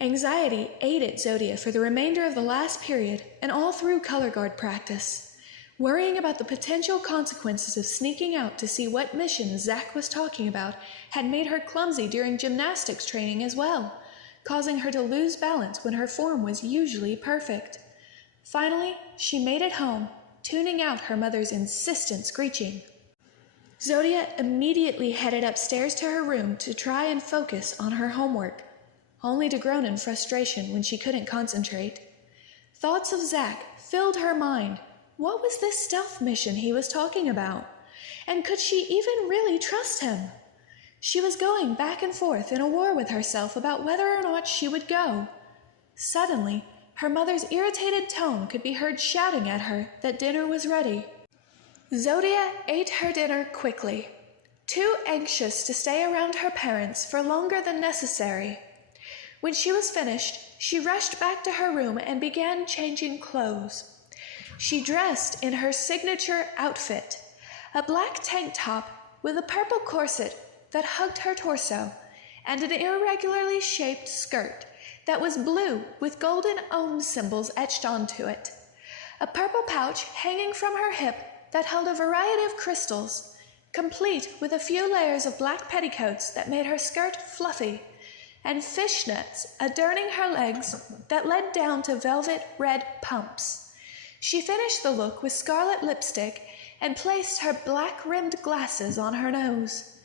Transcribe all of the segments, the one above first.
Anxiety ate at Zodia for the remainder of the last period and all through color guard practice. Worrying about the potential consequences of sneaking out to see what mission Zach was talking about had made her clumsy during gymnastics training as well, causing her to lose balance when her form was usually perfect. Finally, she made it home, tuning out her mother's insistent screeching. Zodia immediately headed upstairs to her room to try and focus on her homework, only to groan in frustration when she couldn't concentrate. Thoughts of Zach filled her mind. What was this stealth mission he was talking about? And could she even really trust him? She was going back and forth in a war with herself about whether or not she would go. Suddenly, her mother's irritated tone could be heard shouting at her that dinner was ready. Zodia ate her dinner quickly, too anxious to stay around her parents for longer than necessary. When she was finished, she rushed back to her room and began changing clothes. She dressed in her signature outfit, a black tank top with a purple corset that hugged her torso, and an irregularly shaped skirt that was blue with golden Ohm symbols etched onto it. A purple pouch hanging from her hip that held a variety of crystals, complete with a few layers of black petticoats that made her skirt fluffy, and fishnets adorning her legs that led down to velvet red pumps. She finished the look with scarlet lipstick and placed her black-rimmed glasses on her nose.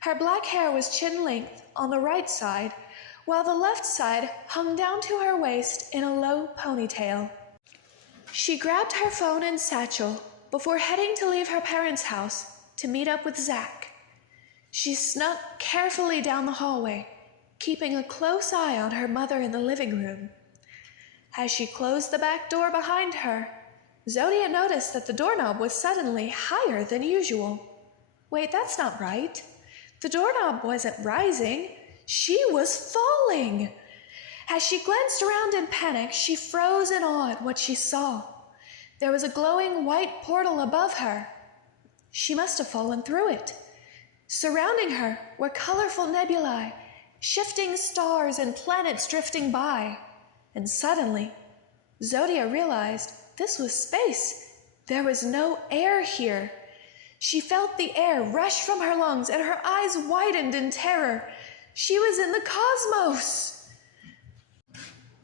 Her black hair was chin-length on the right side, while the left side hung down to her waist in a low ponytail. She grabbed her phone and satchel before heading to leave her parents' house to meet up with Zach. She snuck carefully down the hallway, keeping a close eye on her mother in the living room. As she closed the back door behind her, Zodia noticed that the doorknob was suddenly higher than usual. Wait, that's not right. The doorknob wasn't rising. She was falling. As she glanced around in panic, she froze in awe at what she saw. There was a glowing white portal above her. She must have fallen through it. Surrounding her were colorful nebulae, shifting stars and planets drifting by. And suddenly, Zodia realized this was space. There was no air here. She felt the air rush from her lungs and her eyes widened in terror. She was in the cosmos.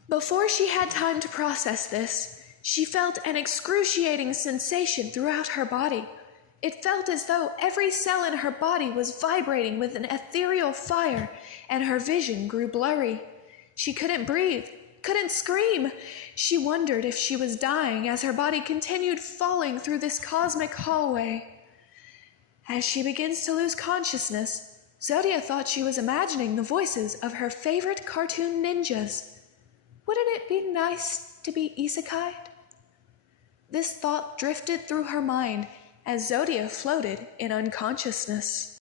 Before she had time to process this, she felt an excruciating sensation throughout her body. It felt as though every cell in her body was vibrating with an ethereal fire, and her vision grew blurry. She couldn't breathe, couldn't scream. She wondered if she was dying as her body continued falling through this cosmic hallway. As she begins to lose consciousness, Zodia thought she was imagining the voices of her favorite cartoon ninjas. Wouldn't it be nice to be isekai'd? This thought drifted through her mind as Zodia floated in unconsciousness.